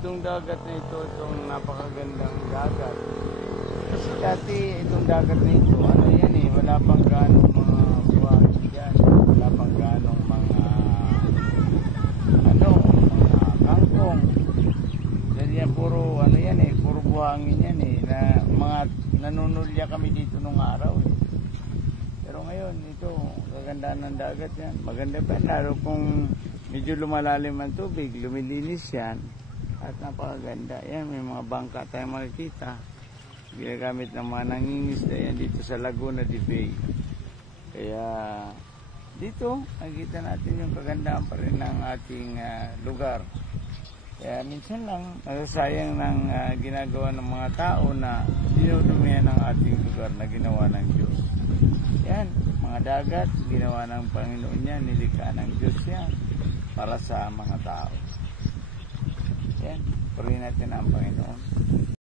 Itong dagat na ito, itong napakagandang dagat. Kasi dati itong dagat na ito, ano yan eh, wala pang ganong mga buhangin dyan. Wala pang ganong mga, mga kangkong. Dahil yan puro, puro buhangin yan eh. Na, nanunulya kami dito nung araw eh. Pero ngayon, ito, kagandaan ng dagat yan. Maganda pa, lalo kung medyo lumalalim ang tubig, lumilinis yan. At napakaganda. Yan, may mga bangka tayong makikita. Ginagamit ng mga nangingisda yan dito sa Laguna de Bay. Kaya dito, nakikita natin yung kagandaan pa rin ng ating lugar. Kaya minsan lang, nasasayang ng ginagawa ng mga tao na dinudumihan ng ating lugar na ginawa ng Diyos. Yan, mga dagat, ginawa ng Panginoon yan, nilikha ng Diyos yan para sa mga tao. Yan, purihin natin ang Panginoon.